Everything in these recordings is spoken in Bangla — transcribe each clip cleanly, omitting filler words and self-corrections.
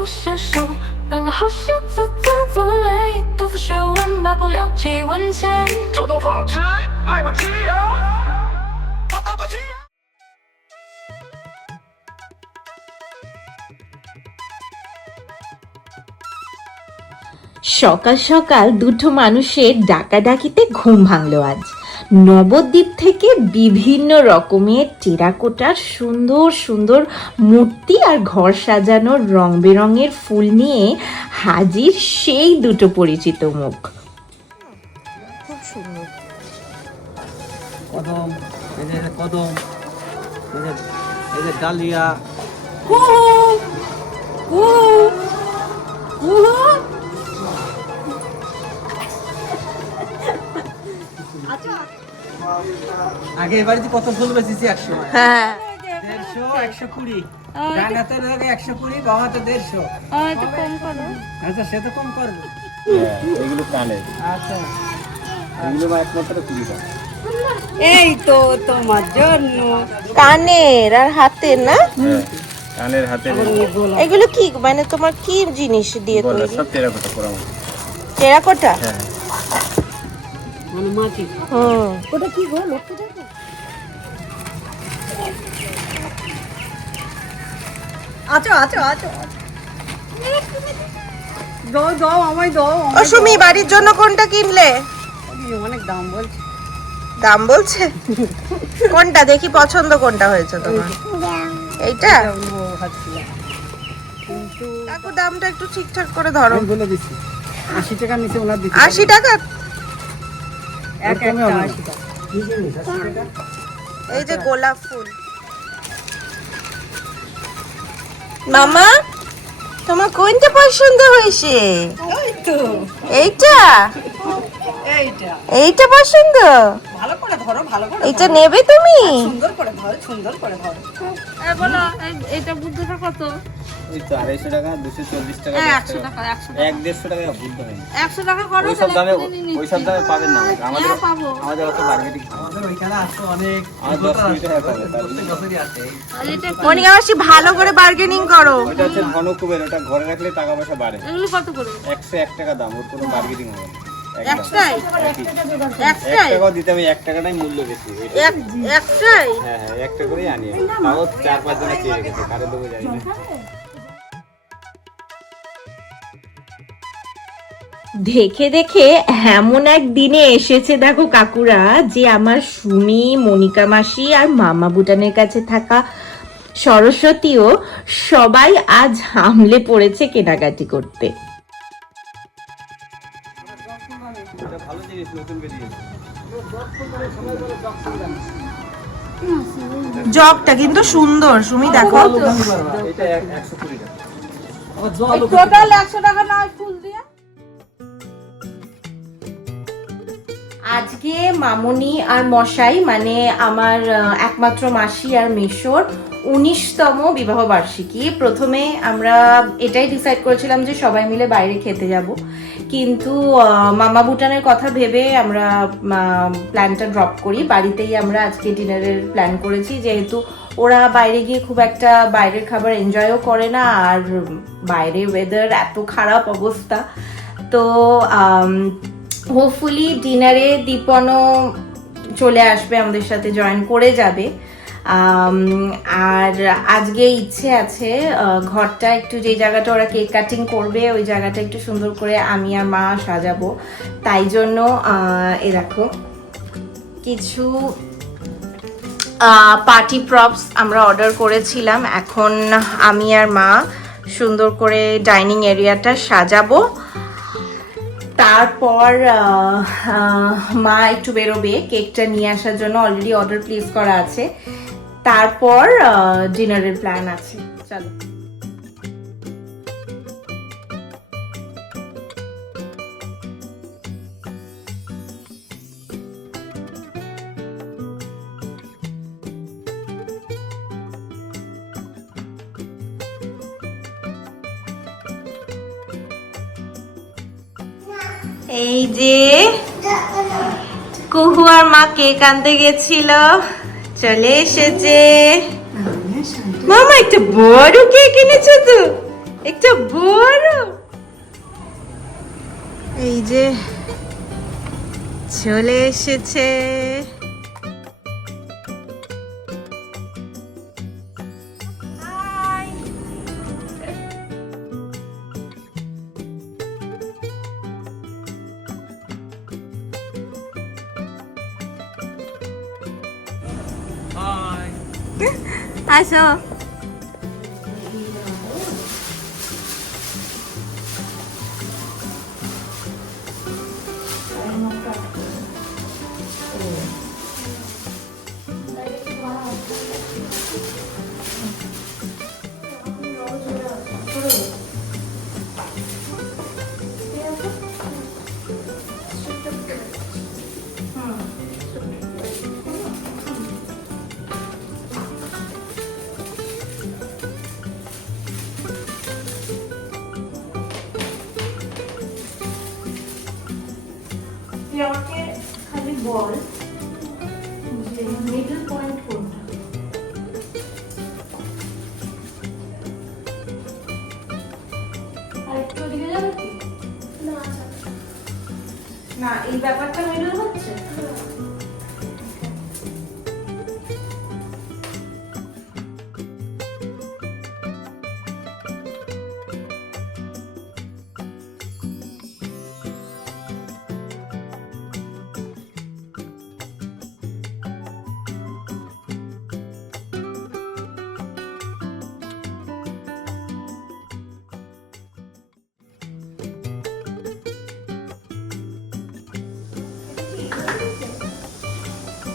不写手，刚好写字字不累，读书学问大不了几文钱。这都放弃，爱不起呀，爱不起呀。সকাল সকাল দুটো মানুষের ডাকাডাকিতে ঘুম ভাঙলো আজ। নবদ্বীপ থেকে বিভিন্ন রকমের টেরাকোটার সুন্দর সুন্দর মূর্তি আর ঘর সাজানোর রং বেরঙের ফুল নিয়ে হাজির সেই দুটো পরিচিত মুখ। খুব সুন্দর কদম, কদম, এই যে ডালিয়া। আগে বাড়িতে কত ফুল বেচেছি 100, হ্যাঁ 150, 120, ডানাতে 120, বামাতে 150। এটা কম করো। আচ্ছা সে তো কম করবে। এগুলো কানের, আচ্ছা এগুলো একমাত্র 20 টাকা। এই তো তোমার জন্য কানের আর হাতের না? কানের হাতের এগুলো কি মানে তোমার কি জিনিস দিয়ে গলা তৈরি? সব টেরাকোটা পোড়ানো। টেরাকোটা? হ্যাঁ মানে মাটি। হুম। ওটা কি গো লক্ষ্য দেখো। আচ্ছা আচ্ছা আচ্ছা দাও দাও আমায় দাও। ও সুমি, বাড়ির জন্য কোনটা কিনলে? অনেক দাম বলছে। দাম বলছে? কোনটা দেখি পছন্দ কোনটা হয়েছে তোমার? এইটা? কিন্তু কাকু দামটা একটু ঠিকঠাক করে ধরো। আমি বলে দিচ্ছি 80 টাকার নিচে ওনার দিচ্ছি। 80 টাকা? একটা 80 টাকা। এই যে গোলাপ ফুল। মামা তোমার কোনটা পছন্দ হয়েছে? এই তো এইটা? এইটা এইটা পছন্দ? ভালো করে ধরো ভালো করে এইটা নেবে তুমি? সুন্দর করে ধরো সুন্দর করে ধরো। এই বলো এটা বুদ্ধটা কত? ওই তো 250 টাকা, 240 টাকা, 100 টাকা 100 150 টাকা বুদ্ধ হয়। 100 টাকা করো। ওই সব দামে পাবেন না আমাদের। হ্যাঁ, পাবো। আমাদের অত মার্কেটিং আমাদের ওইখানে আসতো অনেক আমার 10 টাকা পাবে। প্রত্যেক বছরই আসে। আর এটা মনিকা মাসি ভালো করে বার্গেনিং করো। ওটা হচ্ছে ঘনকুবের, ওটা ঘরে রাখলে টাকা পয়সা বাড়ে। এগুলো কত করে? 101 টাকা দাম, ওর কোনো মার্কেটিং হবে না। একটাই? এক একটাই? টাকাও দিতে হবে, 1 টাকাটাই মূল্য বেশি। একটাই? হ্যাঁ হ্যাঁ, 1 টাকা করেই আনি। তাও 4-5 জনে চেয়ে রেখেছে, কারে দেবো জানি না। দেখে দেখে এমন এক দিনে এসেছে দেখো কাকুরা, যে আমার সুমি, মনিকা মাসি আর মামা বুটানের কাছে থাকা সরস্বতীও সবাই আজ হামলে পড়েছে কেনাকাটি করতে। এটা ভালো জিনিস, নতুন বেরিয়েছে। জগটা কিন্তু সুন্দর, সুমি দেখো। এটা 120 টাকা। আবার জল টোটাল 100 টাকা না ফুল দিয়ে। আজকে মামনি আর মশাই মানে আমার একমাত্র মাসি আর মেশোর 19তম বিবাহ বার্ষিকী। প্রথমে আমরা এটাই ডিসাইড করেছিলাম যে সবাই মিলে বাইরে খেতে যাব, কিন্তু মামা বুটানের কথা ভেবে আমরা প্ল্যানটা ড্রপ করি। বাড়িতেই আমরা আজকে ডিনারের প্ল্যান করেছি, যেহেতু ওরা বাইরে গিয়ে খুব একটা বাইরের খাবার এনজয়ও করে না, আর বাইরে ওয়েদার এত খারাপ অবস্থা। তো হোপফুলি ডিনারে দীপনও চলে আসবে, আমাদের সাথে জয়েন করে যাবে। আর আজকে ইচ্ছে আছে ঘরটা একটু, যে জায়গাটা ওরা কেক কাটিং করবে ওই জায়গাটা একটু সুন্দর করে আমি আর মা সাজাবো। তাই জন্য এ দেখো কিছু পার্টি প্রপস আমরা অর্ডার করেছিলাম। এখন আমি আর মা সুন্দর করে ডাইনিং এরিয়াটা সাজাবো। তারপর মা একটু বেরোবে কেকটা নিয়ে আসার জন্য, অলরেডি অর্ডার প্লেস করা আছে। তারপর ডিনারের প্ল্যান আছে। চলো। এই যে কুহু আর মা কেক আনতে গেছিল, চলে এসেছে। মামা একটা বড় কেক এনেছো তো। একটু বড়। এই যে চলে এসেছে। আসো। আমাকে খালি বল যে মিডল পয়েন্ট কোনটা। আরেকটু ওদিকে যাবে কি? না এই ব্যাপারটা মিডল হচ্ছে।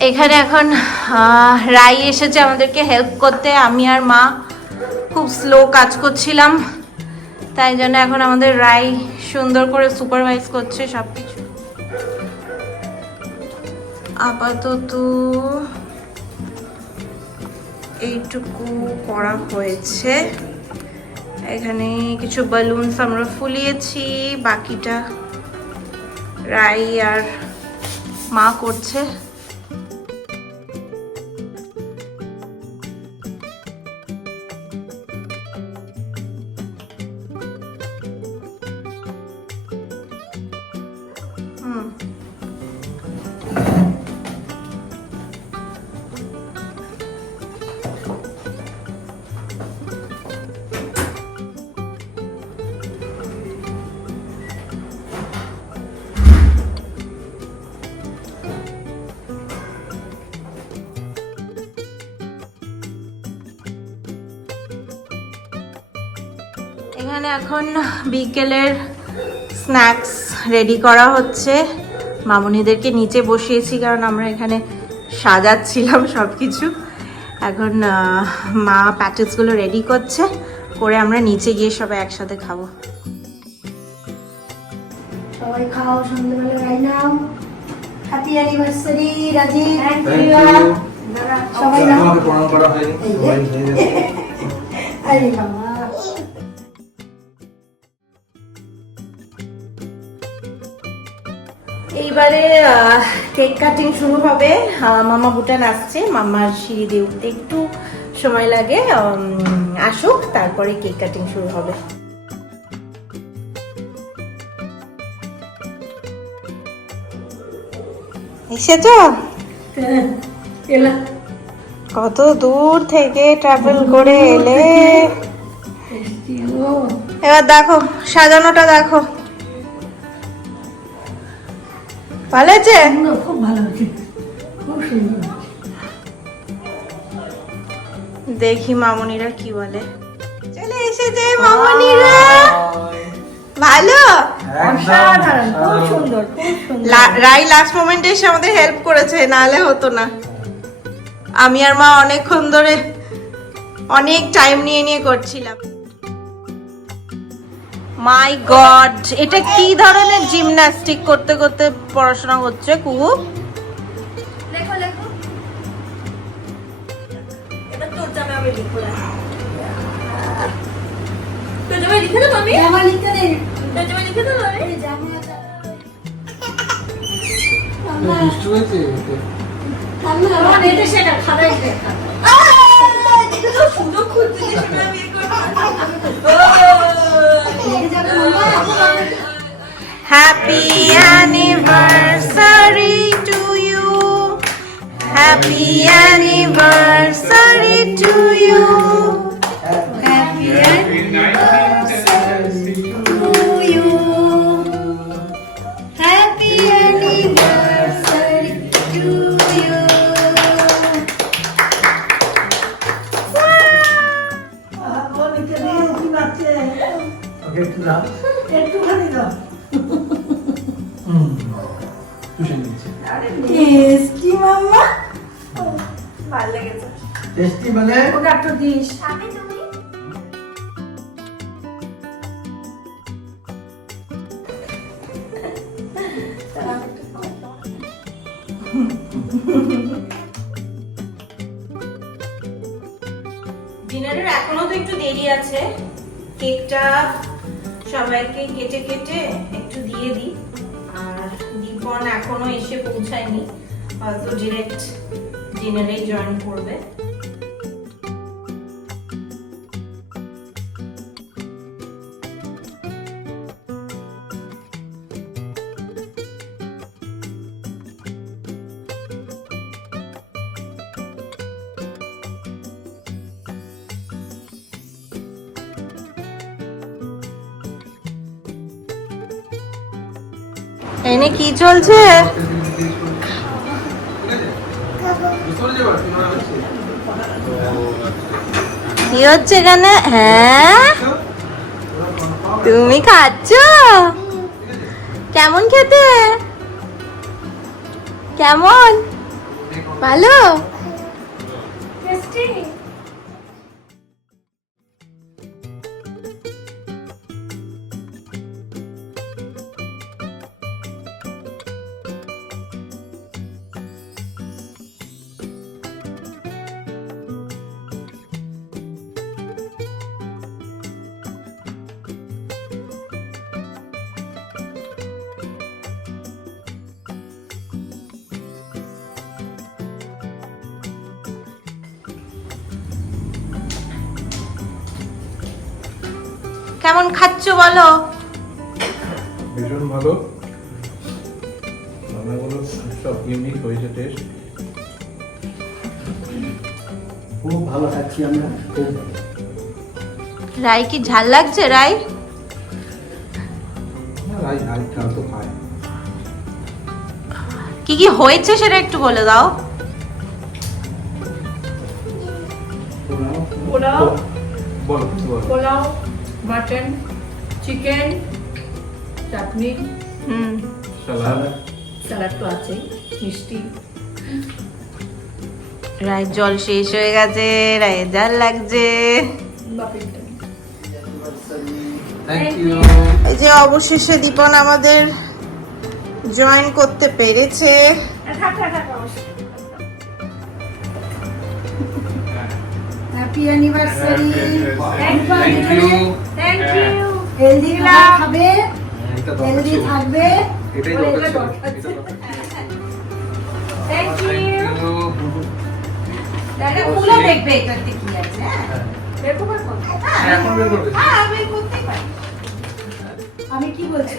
এখানে এখন রাই এসেছে আমাদেরকে হেল্প করতে। আমি আর মা খুব স্লো কাজ করছিলাম, তাই জন্য এখন আমাদের রাই সুন্দর করে সুপারভাইজ করছে সবকিছু। আপাতত এইটুকু করা হয়েছে। এখানে কিছু বালুনস আমরা ফুলিয়েছি, বাকিটা রাই আর মা করছে। এখানে এখন বিকেলের স্ন্যাক্স রেডি করা হচ্ছে। মামুনিদেরকে নিচে বসিয়েছি কারণ আমরা এখানে সাজাচ্ছিলাম সব কিছু। এখন মা প্যাটিসগুলো রেডি করছে, করে আমরা নিচে গিয়ে সবাই একসাথে খাবো। সবাই খাও, সন্ধ্যেবেলা রাই নাও। Happy anniversary Rajiv. সবাই নাও। প্রণাম করা হয়নি। আরে বাবা, এইবারে কেক কাটিং শুরু হবে। মামা ভুটান আসছে, মামার সিঁড়ি দিয়ে উঠতে একটু সময় লাগে। আসুক, তারপরে কেক কাটিং শুরু হবে। এসেছ? কত দূর থেকে ট্রাভেল করে এলে। এবার দেখো সাজানোটা, দেখো ভালো আছে? খুব ভালো হয়েছে, খুব সুন্দর। দেখি মামনিরা কি বলে। চলে এসেছে মামনিরা। ভালো, অসাধারণ, খুব সুন্দর, খুব সুন্দর। রাই লাস্ট মোমেন্টে এসে আমাদের হেল্প করেছে, নাহলে হতো না। আমি আর মা অনেকক্ষণ ধরে অনেক টাইম নিয়ে করছিলাম। মাই গড, এটা কি ধরনের জিমন্যাস্টিক করতে করতে পড়াশোনা হচ্ছে কুহু? লেখো লেখো। এটা তোর জামা আমি লিখবো না। তোর জামাই লিখে দাও আমি। জামা লিখতে দে। তোর জামাই লিখে দাও আমি। এই জামাটা দুষ্টু হয়েছে। আমার এটা সেটা খাতায় লেখা। সুযোগ খুঁজতে Happy anniversary to you. Happy anniversary to you. Happy anniversary to you. Happy anniversary to you. একটুখানি দাও টুশন নিচ্ছে টেস্টি মাম্মা টেস্টি মানে ওটা একটু দিস ডিনারের এখনো তো একটু দেরি আছে, কেকটা সবাইকে কেটে কেটে একটু দিয়ে দিই। আর দীপন এখনো এসে পৌঁছায়নি, হয়তো ডিরেক্ট ডিনারেই জয়েন করবে। এনে কি চলছে? কি হচ্ছে এখানে? হ্যাঁ, তুমি খাচ্ছ? কেমন খেতে? কেমন? ভালো? কেমন খাচ্ছ বলো? ভীষণ ভালো, রান্নাগুলো সব ইউনিক হয়েছে, টেস্ট খুব ভালো খাচ্ছি আমরা, খুব রাই কি ঝাল লাগছে? রাই রাই ঝাল তো খায়। কি কি হয়েছে সেটা একটু বলে দাও। পোলাও, বলো কিছু বলো। পোলাও, মাটন, চিকেন, চাটনি, সালাদ, স্যালাড তো আছেই, মিষ্টি। রায়ের জল শেষ হয়ে গেছে, রায়ের ঝাল লাগছে। Thank you. এই যে অবশেষে দীপন আমাদের জয়েন করতে পেরেছে। Happy anniversary thank you. Thank you. Healthy খাবে, হেলদি থাকবে। এটাই দরকার ছিল। Thank you. দাদা খুলে দেখবে এটাতে কি আছে। দেখো দেখো। এখন বের করবে। আমি করতে পারি। আমি কি বলছি,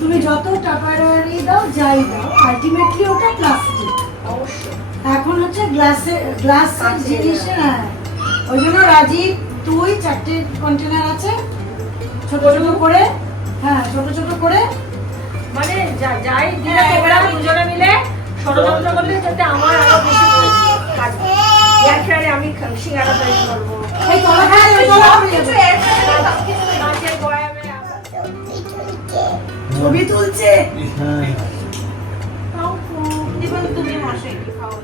তুমি যত টাকারি দাও যাই দাও, আলটিমেটলি ওটা প্লাস্টিক। অবশ্যই। এখন হচ্ছে গ্লাসের জিনিসের, হ্যাঁ ওই জন্য রাজীব তুই 4টে কন্টেনার আছে ছোট ছোট করে, হ্যাঁ ছোট ছোট করে, মানে যাই দিলে তোমরা দুজনে মিলে ষড়যন্ত্র করলে যাতে আমার আরো বেশি কাজ হয়। এর ফলে আমি সিঙ্গারা তৈরি করবো। এই তলা খায় ওই তলা পড়ে যাবে। মাছের বয়ামে ছবি তুলছে। দীপন তুমি মশাই একটু খাও।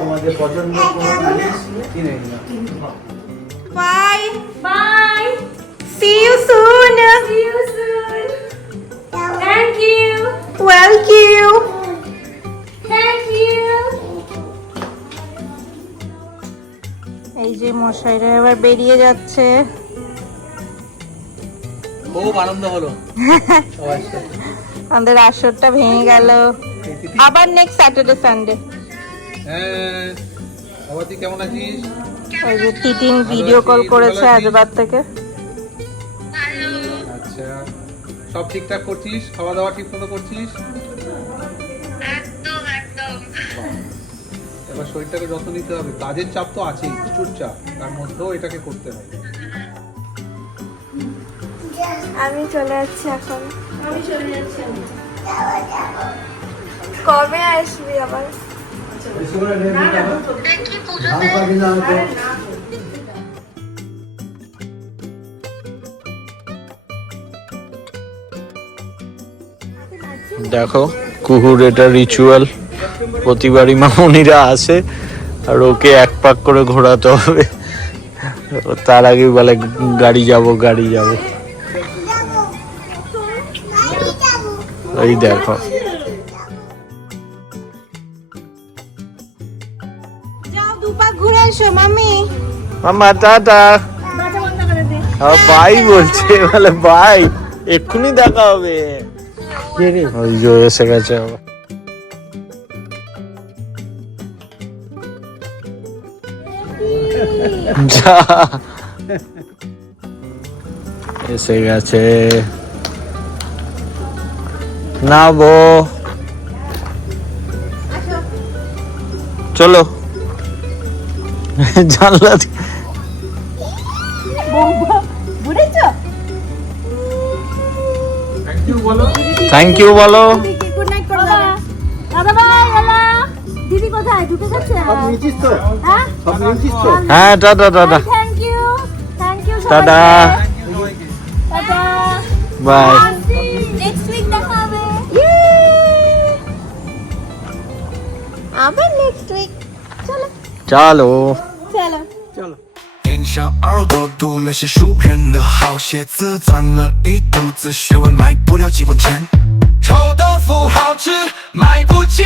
তোমাদের পছন্দ কোনো জিনিস কিনে নিলাম। Bye bye. see you soon. See you soon. Thank you. Welcome. Thank you. এই যে মশাইরা এবার বেরিয়ে যাচ্ছে। খুব আনন্দ হলো সবার সাথে। আমাদের আসরটা ভেঙে গেল। আবার নেক্সট স্যাটারডে সানডে। হ্যাঁ অবাতি কেমন আছিস? ওই যে তিতিন ভিডিও কল করেছে হায়দ্রাবাদ থেকে। আচ্ছা, সব ঠিকঠাক করছিস? খাওয়া দাওয়া ঠিক মতো করছিস? এবার শরীরটাকে যত্ন নিতে হবে, কাজের চাপ তো আছেই, প্রচুর চাপ, তার মধ্যেও এটাকে করতে হবে। আমি চলে যাচ্ছি এখন। আমি চলে যাচ্ছি আমি। কবে আসবি আবার? দেখো কুকুর, এটা রিচুয়াল, প্রতিবারই মামুনিরা আসে আর ওকে এক পাক করে ঘোরাতে হবে, তার আগে বলে গাড়ি যাব গাড়ি যাব। এই দেখো যাও দুপা ঘুরে এসো মামি। মামা টাটা। আর বাই বলছে, বলে বাই, এক্ষুনি দেখা হবে। ওই যে এসে গেছে আবার। যা এসে গেছে, নাবো, চলো জানলা থ্যাংক ইউ বলো। গুড নাইট করে দাদা ভাই হ্যালো দিদি কোথায় ঢুকে গেছে হ্যাঁ হ্যাঁ tata tata thank you tata tata bye. Next week দেখা হবে। আবার নেক্সট উইক। চলো চলো চলো।天上耳朵读了些书片的好写字，攒了一肚子学问，买不了几文钱。臭豆腐好吃，买不起。